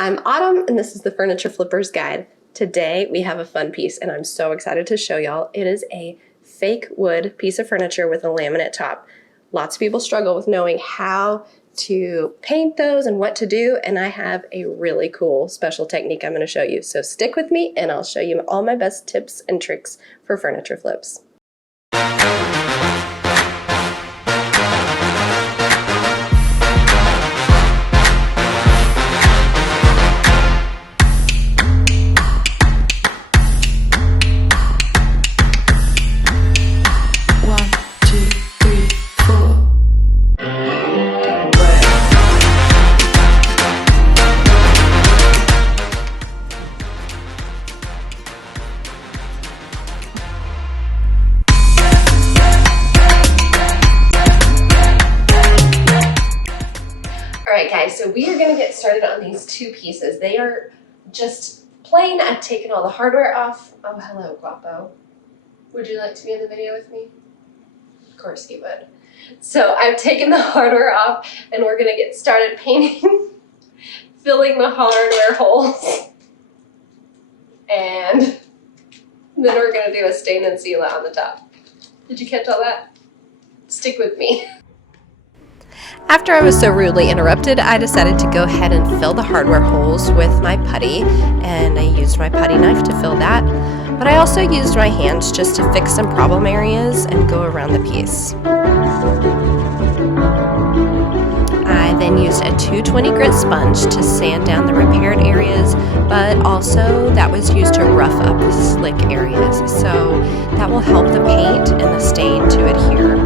I'm Autumn, and this is the Furniture Flipper's Guide. Today we have a fun piece, and I'm so excited to show y'all. It is a fake wood piece of furniture with a laminate top. Lots of people struggle with knowing how to paint those and what to do, and I have a really cool special technique I'm going to show you. So stick with me, and I'll show you all my best tips and tricks for furniture flips. Alright guys, so we are going to get started on these two pieces. They are just plain. I've taken all the hardware off. Oh, hello, Guapo. Would you like to be in the video with me? Of course he would. So I've taken the hardware off and we're going to get started painting, filling the hardware holes, and then we're going to do a stain and seal it on the top. Did you catch all that? Stick with me. After I was so rudely interrupted, I decided to go ahead and fill the hardware holes with my putty, and I used my putty knife to fill that, but I also used my hands just to fix some problem areas and go around the piece. I then used a 220 grit sponge to sand down the repaired areas, but also that was used to rough up the slick areas, so that will help the paint and the stain to adhere.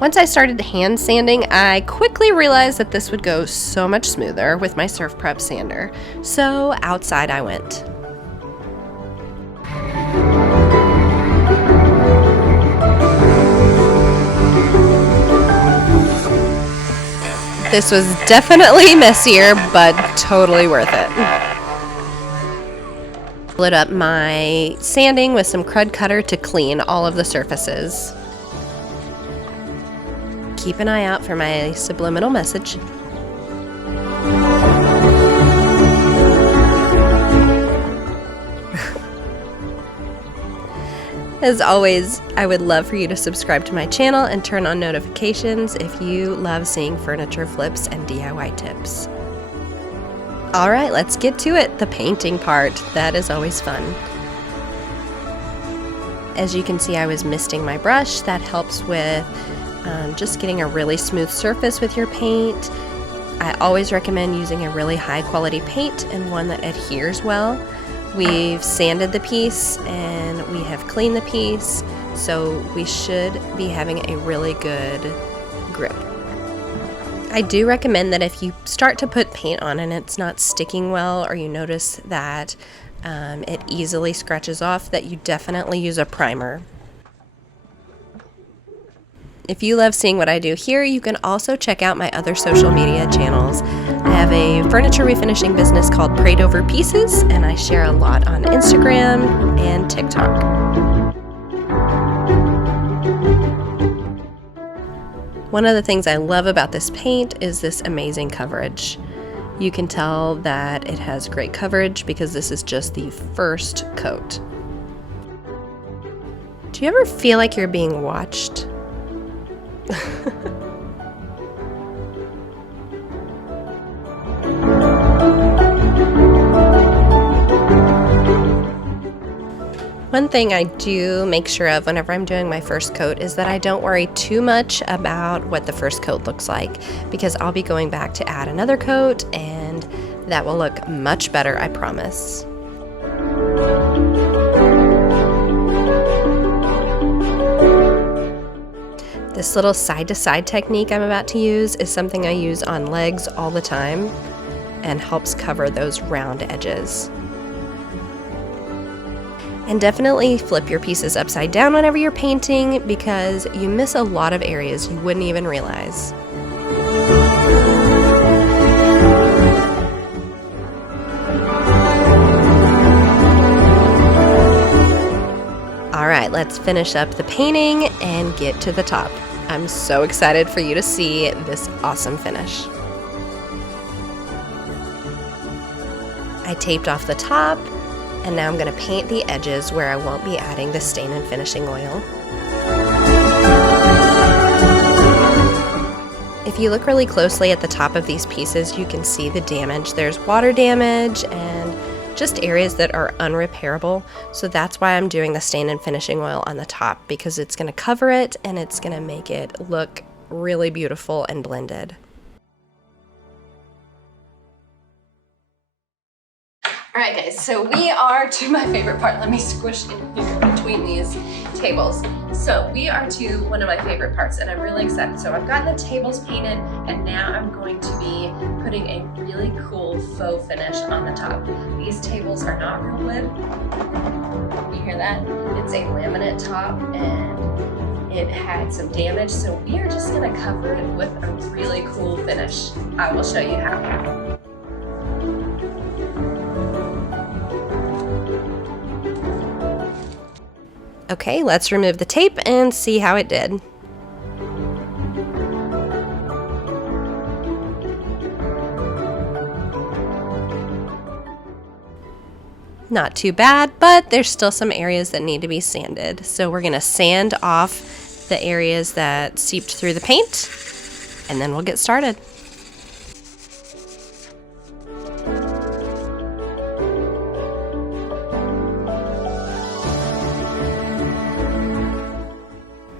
Once I started hand sanding, I quickly realized that this would go so much smoother with my Surf Prep sander, so outside I went. This was definitely messier, but totally worth it. Lit up my sanding with some crud cutter to clean all of the surfaces. Keep an eye out for my subliminal message. As always, I would love for you to subscribe to my channel and turn on notifications if you love seeing furniture flips and DIY tips. Alright, let's get to it, the painting part. That is always fun. As you can see, I was misting my brush. That helps with just getting a really smooth surface with your paint. I always recommend using a really high quality paint and one that adheres well. We've sanded the piece and we have cleaned the piece, so we should be having a really good grip. I do recommend that if you start to put paint on and it's not sticking well, or you notice that it easily scratches off, that you definitely use a primer. If you love seeing what I do here, you can also check out my other social media channels. I have a furniture refinishing business called Prayed Over Pieces, and I share a lot on Instagram and TikTok. One of the things I love about this paint is this amazing coverage. You can tell that it has great coverage because this is just the first coat. Do you ever feel like you're being watched? One thing I do make sure of whenever I'm doing my first coat is that I don't worry too much about what the first coat looks like, because I'll be going back to add another coat and that will look much better, I promise. This little side-to-side technique I'm about to use is something I use on legs all the time and helps cover those round edges. And definitely flip your pieces upside down whenever you're painting, because you miss a lot of areas you wouldn't even realize. Alright, let's finish up the painting and get to the top. I'm so excited for you to see this awesome finish. I taped off the top, and now I'm going to paint the edges where I won't be adding the stain and finishing oil. If you look really closely at the top of these pieces, you can see the damage. There's water damage and just areas that are unrepairable. So that's why I'm doing the stain and finishing oil on the top, because it's going to cover it and it's going to make it look really beautiful and blended. All right, guys, so we are to my favorite part. Let me squish in here between these tables. So we are to one of my favorite parts, and I'm really excited. So I've gotten the tables painted, and now I'm going to be putting a really cool faux finish on the top. These tables are not real wood. You hear that? It's a laminate top, and it had some damage, so we are just gonna cover it with a really cool finish. I will show you how. Okay, let's remove the tape and see how it did. Not too bad, but there's still some areas that need to be sanded. So we're gonna sand off the areas that seeped through the paint, and then we'll get started.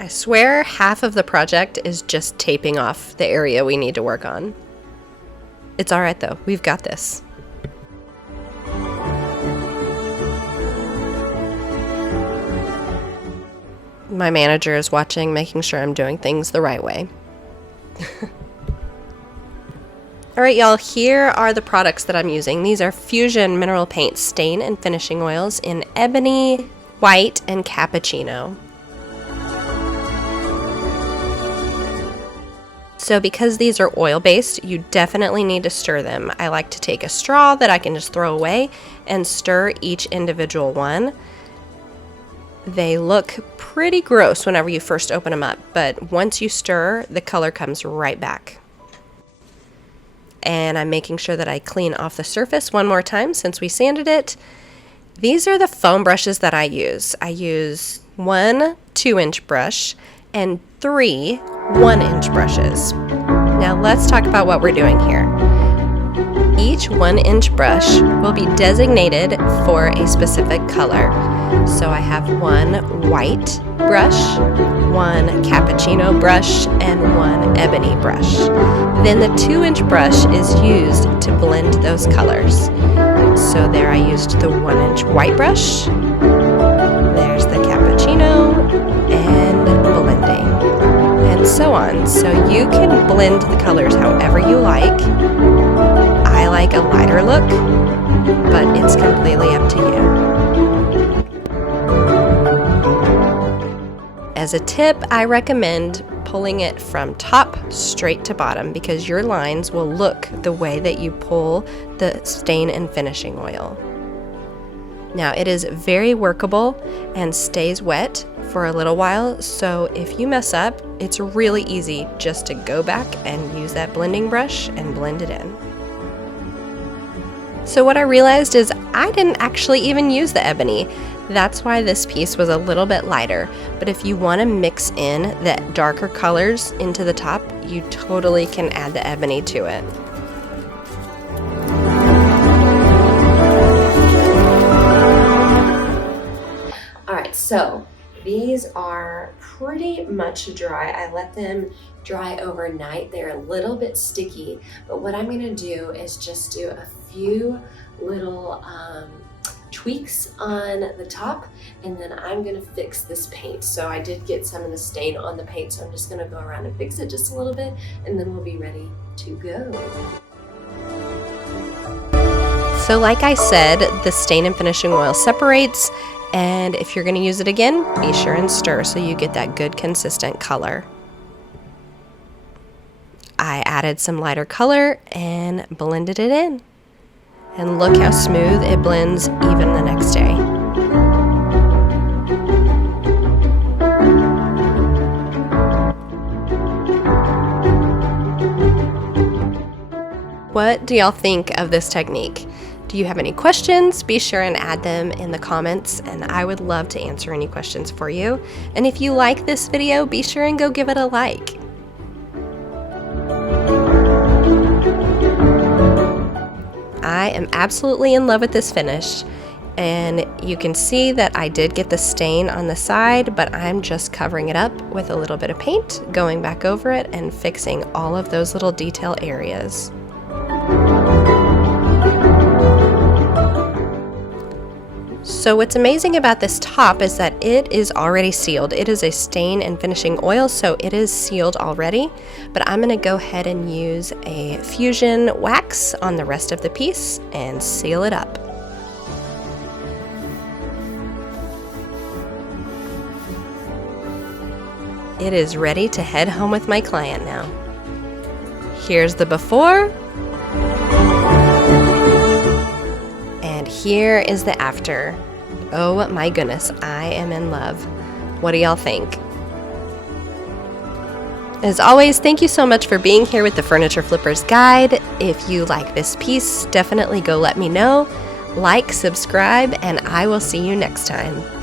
I swear half of the project is just taping off the area we need to work on. It's all right though, we've got this. My manager is watching, making sure I'm doing things the right way. All right, y'all, here are the products that I'm using. These are Fusion Mineral Paint Stain and Finishing Oils in Ebony, White, and Cappuccino. So because these are oil-based, you definitely need to stir them. I like to take a straw that I can just throw away and stir each individual one. They look pretty gross whenever you first open them up, but once you stir, the color comes right back. And I'm making sure that I clean off the surface one more time since we sanded it. These are the foam brushes that I use. I use one 2-inch brush and 3 1-inch brushes. Now let's talk about what we're doing here. Each 1-inch brush will be designated for a specific color. So I have one white brush, one cappuccino brush, and one ebony brush. Then the 2-inch brush is used to blend those colors. So there I used the 1-inch white brush, there's the cappuccino, and blending, and so on. So you can blend the colors however you like. I like a lighter look, but it's completely up to you. As a tip, I recommend pulling it from top straight to bottom because your lines will look the way that you pull the stain and finishing oil. Now it is very workable and stays wet for a little while, so if you mess up, it's really easy just to go back and use that blending brush and blend it in. So what I realized is I didn't actually even use the ebony. That's why this piece was a little bit lighter. But if you want to mix in the darker colors into the top, you totally can add the ebony to it. Alright, so these are pretty much dry. I let them dry overnight. They're a little bit sticky, but what I'm going to do is just do a few little tweaks on the top, and then I'm going to fix this paint. So I did get some of the stain on the paint, so I'm just going to go around and fix it just a little bit, and then we'll be ready to go. So like I said, the stain and finishing oil separates, and if you're going to use it again, be sure and stir so you get that good consistent color. I added some lighter color and blended it in. And look how smooth it blends even the next day. what do y'all think of this technique? Do you have any questions? Be sure and add them in the comments, and I would love to answer any questions for you. And if you like this video, be sure and go give it a like. I am absolutely in love with this finish, and you can see that I did get the stain on the side, but I'm just covering it up with a little bit of paint, going back over it and fixing all of those little detail areas. So what's amazing about this top is that it is already sealed. It is a stain and finishing oil, so it is sealed already, but I'm gonna go ahead and use a fusion wax on the rest of the piece and seal it up. It is ready to head home with my client now. Here's the before. And here is the after. Oh my goodness, I am in love. What do y'all think? As always, thank you so much for being here with the Furniture Flippers Guide. If you like this piece, definitely go let me know. Like, subscribe, and I will see you next time.